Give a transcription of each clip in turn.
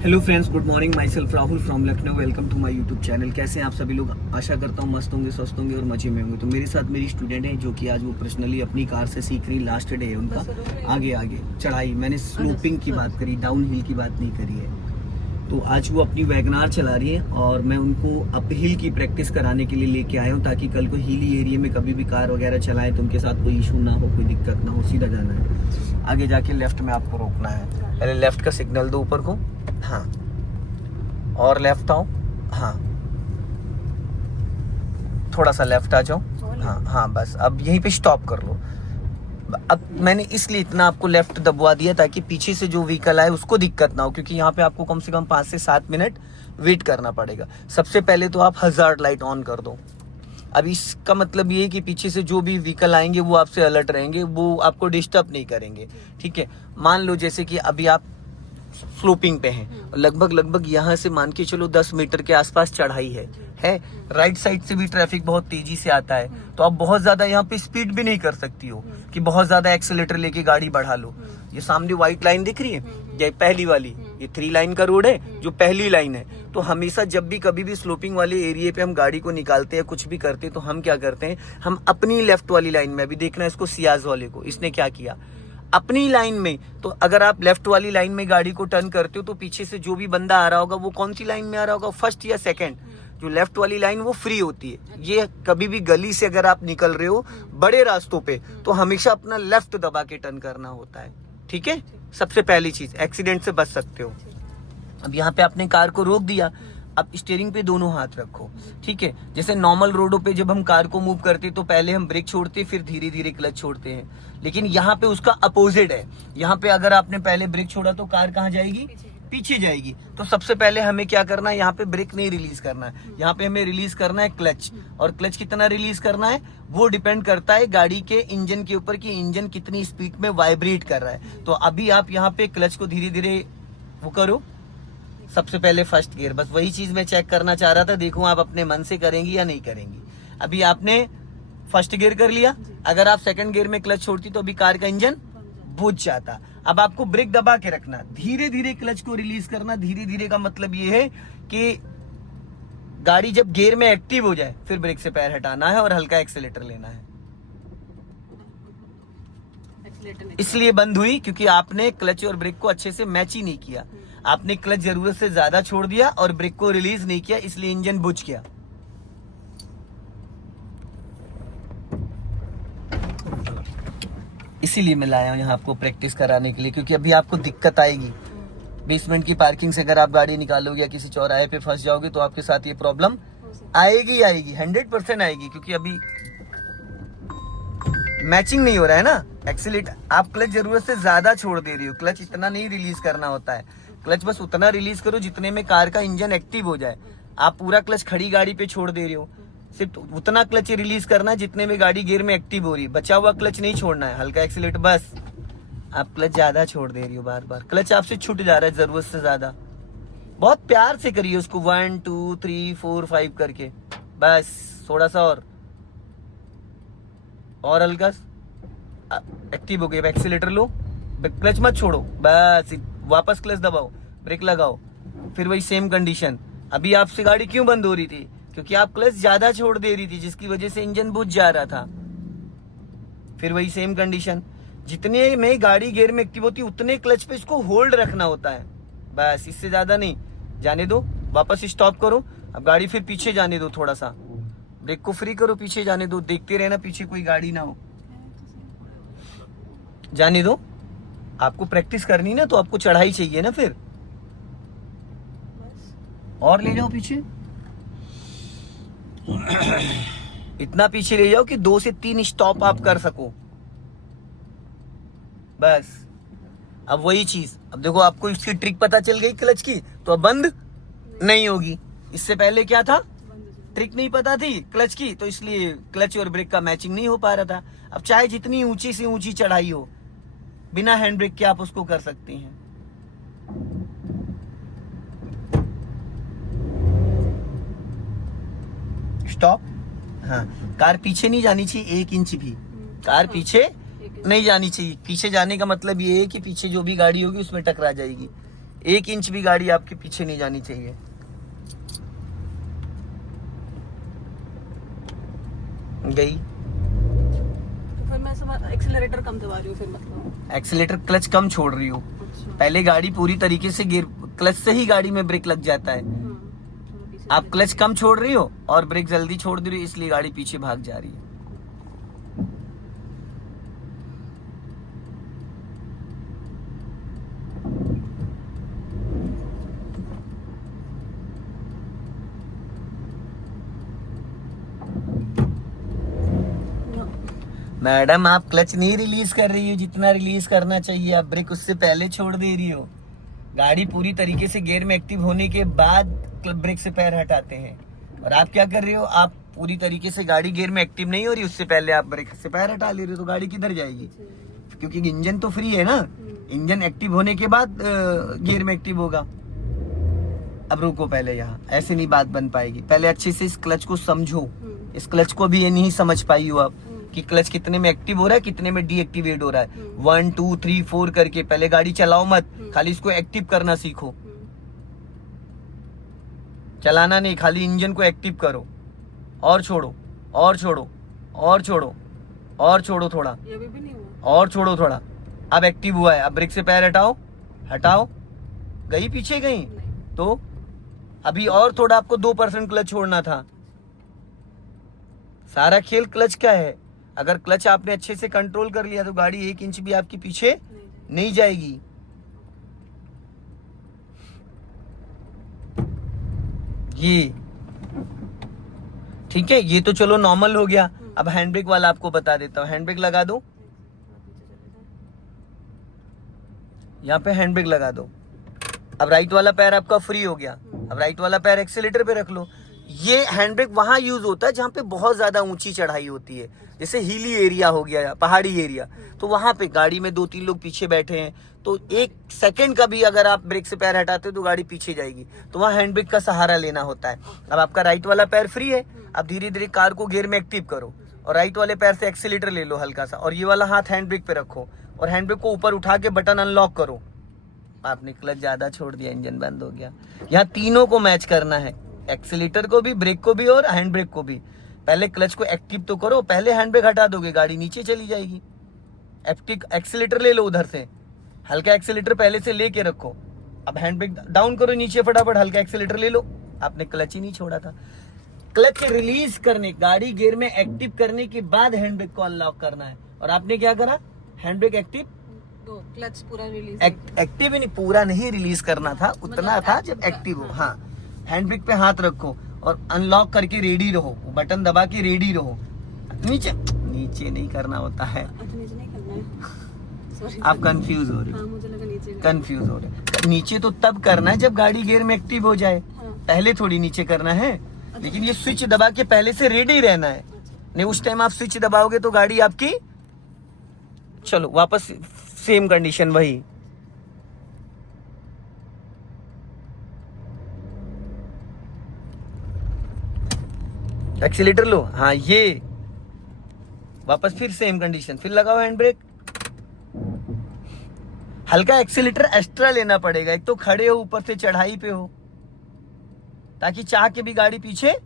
Hello friends, good morning. Myself Rahul from Lucknow. Welcome to my YouTube channel. कैसे हैं आप सभी लोग? आशा करता हूँ मस्त होंगे, स्वस्थ होंगे और मजे में होंगे। तो मेरे साथ मेरी स्टूडेंट है जो कि आज वो पर्सनली अपनी कार से सीख रही। लास्ट डे है उनका। आगे आगे चढ़ाई, मैंने स्लोपिंग की बात करी, डाउन हिल की बात नहीं करी है। तो आज वो अपनी वैगनार चला रही है और मैं उनको अप हिल की प्रैक्टिस कराने के लिए लेके आया हूँ, ताकि कल को हिली एरिया में कभी भी कार वगैरह चलाएं तो उनके साथ कोई इशू ना हो, कोई दिक्कत ना हो। सीधा जाना है, आगे जाके लेफ्ट में आपको रोकना है। पहले लेफ्ट का सिग्नल दो ऊपर को, हाँ, और लेफ्ट आओ, हाँ, थोड़ा सा लेफ्ट आ जाओ, हाँ हाँ, बस अब यहीं पे स्टॉप कर लो। अब मैंने इसलिए इतना आपको लेफ्ट दबवा दिया ताकि पीछे से जो व्हीकल आए उसको दिक्कत ना हो, क्योंकि यहाँ पे आपको कम से कम 5 से 7 मिनट वेट करना पड़ेगा। सबसे पहले तो आप हजार्ड लाइट ऑन कर दो। अब इसका मतलब ये है कि पीछे से जो भी व्हीकल आएंगे वो आपसे अलर्ट रहेंगे, वो आपको डिस्टर्ब नहीं करेंगे। ठीक है, मान लो जैसे कि अभी आप स्लोपिंग पे हैं, लगभग यहाँ से मान के चलो 10 मीटर के आसपास चढ़ाई है। राइट साइड से भी ट्रैफिक बहुत तेजी से आता है, तो आप बहुत ज्यादा यहाँ पे स्पीड भी नहीं कर सकती हो कि बहुत ज्यादा एक्सीलेटर लेके गाड़ी बढ़ा लो। ये सामने व्हाइट लाइन दिख रही है, ये पहली वाली, ये 3 लाइन का रोड है, जो पहली लाइन है। तो हमेशा जब भी कभी भी स्लोपिंग वाले एरिया पे हम गाड़ी को निकालते हैं, कुछ भी करते हैं, तो हम क्या करते हैं, हम अपनी लेफ्ट वाली लाइन में, अभी देखना इसको सियाज वाले को, इसने क्या किया, अपनी लाइन में। तो अगर आप लेफ्ट वाली लाइन में गाड़ी को टर्न करते हो तो पीछे से जो भी बंदा आ रहा होगा वो कौन सी लाइन में आ रहा होगा, फर्स्ट या सेकंड। जो लेफ्ट वाली लाइन वो फ्री होती है। ये कभी भी गली से अगर आप निकल रहे हो बड़े रास्तों पे, तो हमेशा अपना लेफ्ट दबा के टर्न करना होता है। ठीक है, सबसे पहली चीज, एक्सीडेंट से बच सकते हो। अब यहाँ पे आपने कार को रोक दिया, अब स्टीयरिंग पे दोनों हाथ रखो। ठीक है, जैसे नॉर्मल रोडों पे जब हम कार को मूव करते तो पहले हम ब्रेक छोड़ते फिर धीरे धीरे क्लच छोड़ते हैं, लेकिन यहाँ पे उसका अपोजिट है। यहाँ पे अगर आपने पहले ब्रेक छोड़ा तो कार कहाँ जाएगी, पीछे जाएगी। तो सबसे पहले हमें क्या करना है, यहाँ पे ब्रेक नहीं रिलीज करना है, यहाँ पे हमें रिलीज करना है क्लच। और क्लच कितना रिलीज करना है वो डिपेंड करता है गाड़ी के इंजन के ऊपर कि इंजन कितनी स्पीड में वाइब्रेट कर रहा है। तो अभी आप यहाँ पे क्लच को धीरे धीरे वो करो, सबसे पहले फर्स्ट गियर, बस वही चीज मैं चेक करना चाह रहा था, देखूं आप अपने मन से करेंगी या नहीं करेंगी। अभी आपने फर्स्ट गियर कर लिया, अगर आप सेकंड गियर में क्लच छोड़ती तो अभी कार का इंजन बुझ जाता। अब आपको ब्रेक दबा के रखना, धीरे धीरे क्लच को रिलीज करना। धीरे धीरे का मतलब ये है कि गाड़ी जब गियर में एक्टिव हो जाए फिर ब्रेक से पैर हटाना है और हल्का एक्सीलेटर लेना है। इसलिए बंद हुई क्योंकि आपने क्लच और ब्रेक को अच्छे से मैच ही नहीं किया। आपने क्लच जरूरत से ज्यादा छोड़ दिया और ब्रेक को रिलीज नहीं किया, इसलिए इंजन बुझ गया। इसीलिए मैं लाया हूं यहाँ आपको प्रैक्टिस कराने के लिए, क्योंकि अभी आपको दिक्कत आएगी। बेसमेंट की पार्किंग से अगर आप गाड़ी निकालोगे या किसी चौराहे पे फंस जाओगे तो आपके साथ ये प्रॉब्लम आएगी, 100% आएगी, क्योंकि अभी मैचिंग नहीं हो रहा है ना एक्सीलेटर। आप क्लच जरूरत से ज्यादा छोड़ दे रही हो, क्लच इतना नहीं रिलीज करना होता है। क्लच बस उतना रिलीज करो जितने में कार का इंजन एक्टिव हो जाए। आप पूरा क्लच खड़ी गाड़ी पे छोड़ दे रहे हो, सिर्फ उतना क्लच रिलीज करना है जितने में गाड़ी गियर में एक्टिव हो रही है। बचा हुआ क्लच नहीं छोड़ना है, हल्का एक्सीलेटर बस। आप क्लच ज्यादा छोड़ दे रही हो, बार बार क्लच आपसे छूट जा रहा है जरूरत से ज्यादा। बहुत प्यार से करिए उसको, 1 2 3 4 5 करके, बस थोड़ा सा और हल्का एक्टिव हो गई। एक्सीलेटर लो, क्लच मत छोड़ो, बस वापस क्लच दबाओ, ब्रेक लगाओ, फिर वही सेम कंडीशन। अभी आपसे गाड़ी क्यों बंद हो रही थी, क्योंकि आप क्लच ज्यादा छोड़ दे रही थी, जिसकी वजह से इंजन बुझ जा रहा था। फिर वही सेम कंडीशन, जितने में गाड़ी गियर में एक्टिव होती है उतने क्लच पे इसको होल्ड रखना होता है, बस, इससे ज्यादा नहीं। जाने दो, वापस स्टॉप करो, अब गाड़ी फिर पीछे जाने दो, थोड़ा सा ब्रेक को फ्री करो, पीछे जाने दो, देखते रहना पीछे कोई गाड़ी ना हो, जाने दो। आपको प्रैक्टिस करनी ना, तो आपको चढ़ाई चाहिए ना, फिर और ले जाओ पीछे, इतना पीछे ले जाओ कि 2 से 3 स्टॉप आप कर सको, बस। अब वही चीज, अब देखो आपको इसकी ट्रिक पता चल गई क्लच की, तो अब बंद नहीं होगी। इससे पहले क्या था, ट्रिक नहीं पता थी क्लच की, तो इसलिए क्लच और ब्रेक का मैचिंग नहीं हो पा रहा था। अब चाहे जितनी ऊंची से ऊंची चढ़ाई हो, बिना हैंड ब्रेक के आप उसको कर सकती हैं। स्टॉप, हाँ, कार पीछे नहीं जानी चाहिए 1 इंच भी, कार पीछे नहीं जानी चाहिए। पीछे जाने का मतलब ये है कि पीछे जो भी गाड़ी होगी उसमें टकरा जाएगी। 1 इंच भी गाड़ी आपके पीछे नहीं जानी चाहिए। गई। तो फिर मैं सब एक्सीलरेटर कम दबा रही हूँ, फिर मतलब एक्सीलेटर क्लच कम छोड़ रही हो। अच्छा। पहले गाड़ी पूरी तरीके से गिर, क्लच से ही गाड़ी में ब्रेक लग जाता है। चलो पीछे आप से क्लच कम छोड़ रही हो और ब्रेक जल्दी छोड़ दे रही हो, इसलिए गाड़ी पीछे भाग जा रही है। मैडम आप क्लच नहीं रिलीज कर रही हो जितना रिलीज करना चाहिए, आप ब्रेक उससे पहले छोड़ दे रही हो। गाड़ी पूरी तरीके से गियर में एक्टिव होने के बाद ब्रेक से पैर हटाते हैं, और आप क्या कर रही हो, आप पूरी तरीके से गाड़ी गियर में एक्टिव नहीं हो रही, उससे पहले आप ब्रेक से पैर हटा ले रहे हो, तो गाड़ी किधर जाएगी? क्योंकि इंजन तो फ्री है ना, इंजन एक्टिव होने के बाद गियर में एक्टिव होगा। अब रुको पहले, यहाँ ऐसे नहीं बात बन पाएगी, पहले अच्छे से इस क्लच को समझो। इस क्लच को भी ये नहीं समझ पाई हो आप कि क्लच कितने में एक्टिव हो रहा है, कितने में डीएक्टिवेट हो रहा है। 1 2 3 4 करके पहले गाड़ी चलाओ मत, खाली इसको एक्टिव करना सीखो। चलाना नहीं, खाली इंजन को एक्टिव करो, और छोड़ो और छोड़ो और छोड़ो और छोड़ो थोड़ा, ये अभी भी नहीं हुआ। और छोड़ो थोड़ा। अब एक्टिव हुआ है, अब ब्रेक से पैर हटाओ, हटाओ। गई पीछे गई नहीं। तो अभी और थोड़ा आपको 2% क्लच छोड़ना था। सारा खेल क्लच का है। अगर क्लच आपने अच्छे से कंट्रोल कर लिया तो गाड़ी 1 इंच भी आपके पीछे नहीं जाएगी। ये ठीक है, ये तो चलो नॉर्मल हो गया। अब हैंड ब्रेक वाला आपको बता देता हूँ। हैंड ब्रेक लगा दो, यहाँ पे हैंड ब्रेक लगा दो। अब राइट वाला पैर आपका फ्री हो गया, अब राइट वाला पैर एक्सीलेटर पे रख लो। ये हैंड ब्रेक वहां यूज होता है जहाँ पे बहुत ज्यादा ऊंची चढ़ाई होती है, जैसे हिली एरिया हो गया, पहाड़ी एरिया, तो वहां पे गाड़ी में 2-3 लोग पीछे बैठे हैं, तो 1 सेकंड का भी अगर आप ब्रेक से पैर हटाते हो तो गाड़ी पीछे जाएगी, तो वहाँ हैंड ब्रेक का सहारा लेना होता है। अब आपका राइट वाला पैर फ्री है, अब धीरे धीरे कार को गियर में एक्टिव करो और राइट वाले पैर से एक्सीलेटर ले लो हल्का सा, और ये वाला हाथ हैंड ब्रेक पे रखो और हैंड ब्रेक को ऊपर उठा के बटन अनलॉक करो। आपने क्लच ज्यादा छोड़ दिया, इंजन बंद हो गया। यहाँ तीनों को मैच करना है, एक्सीलेटर को भी, ब्रेक को भी और हैंड ब्रेक को भी। पहले क्लच को एक्टिव तो करो, पहले हैंड ब्रेक हटा दोगे गाड़ी नीचे चली जाएगी। एक्सीलेटर ले लो उधर से, हल्का एक्सीलेटर पहले से लेके रखो। अब हैंड ब्रेक डाउन करो नीचे, फटाफट हल्का एक्सीलेटर ले लो। आपने क्लच ही नहीं छोड़ा था। क्लच रिलीज करने, गाड़ी गियर में एक्टिव करने के बाद हैंड ब्रेक को अनलॉक करना है, और आपने क्या करा, हैंड ब्रेक एक्टिव, तो क्लच पूरा रिलीज एक्टिव ही नहीं, पूरा नहीं रिलीज करना था, उतना था जब एक्टिव हो। हाँ, हैंड ब्रेक पे हाथ रखो और अनलॉक करके रेडी रहो, बटन दबा के रेडी रहो। नीचे नीचे नहीं करना होता है, नीचे नहीं करना है। सॉरी, आप कंफ्यूज हो रहे हाँ, हो, मुझे लगा नीचे कंफ्यूज हो रहे हो। नीचे तो तब करना है जब गाड़ी गियर में एक्टिव हो जाए, पहले थोड़ी नीचे करना है। लेकिन ये स्विच दबा के पहले से रेडी रहना है, नहीं उस टाइम आप स्विच दबाओगे तो गाड़ी आपकी, चलो वापस सेम कंडीशन वही। एक्सीलेटर लो, हाँ ये वापस फिर सेम कंडीशन, फिर लगाओ हैंड ब्रेक। हल्का एक्सीलेटर एक्स्ट्रा लेना पड़ेगा, एक तो खड़े हो, ऊपर से चढ़ाई पे हो, ताकि चाह के भी गाड़ी पीछे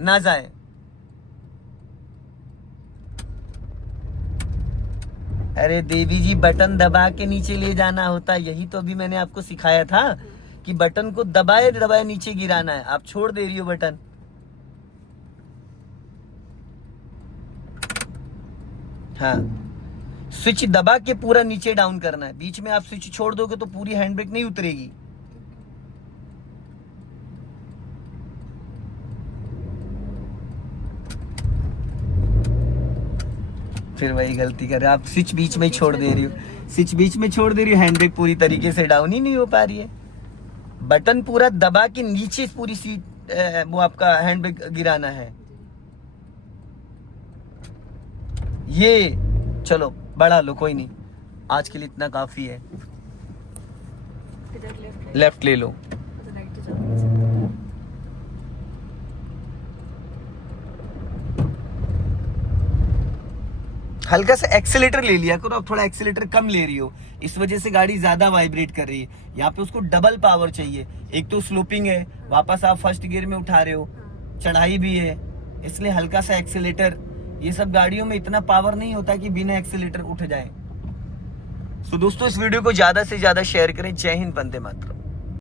ना जाए। अरे देवी जी, बटन दबा के नीचे ले जाना होता है, यही तो अभी मैंने आपको सिखाया था कि बटन को दबाए दबाए नीचे गिराना है। आप छोड़ दे रही हो बटन। हाँ, स्विच दबा के पूरा नीचे डाउन करना है, बीच में आप स्विच छोड़ दोगे तो पूरी हैंड ब्रेक नहीं उतरेगी। फिर वही गलती कर रहे हो आप, स्विच बीच में छोड़ दे रही हो, स्विच बीच में छोड़ दे रही हो, हैंड ब्रेक पूरी तरीके से डाउन ही नहीं हो पा रही है। बटन पूरा दबा के नीचे पूरी सीट वो आपका हैंड ब्रेक गिराना है। ये चलो बढ़ा लो, कोई नहीं, आज के लिए इतना काफी है। लेफ्ट ले लो। हल्का सा एक्सीलेटर ले लिया करो, अब थोड़ा एक्सीलेटर कम ले रही हो, इस वजह से गाड़ी ज्यादा वाइब्रेट कर रही है। यहाँ पे उसको डबल पावर चाहिए, एक तो स्लोपिंग है, वापस आप फर्स्ट गियर में उठा रहे हो, चढ़ाई भी है, इसलिए हल्का सा एक्सीलेटर। ये सब गाड़ियों में इतना पावर नहीं होता कि बिना एक्सीलेटर उठ जाए। तो दोस्तों इस वीडियो को ज्यादा से ज्यादा शेयर करें। जय हिंद, वंदे मातरम।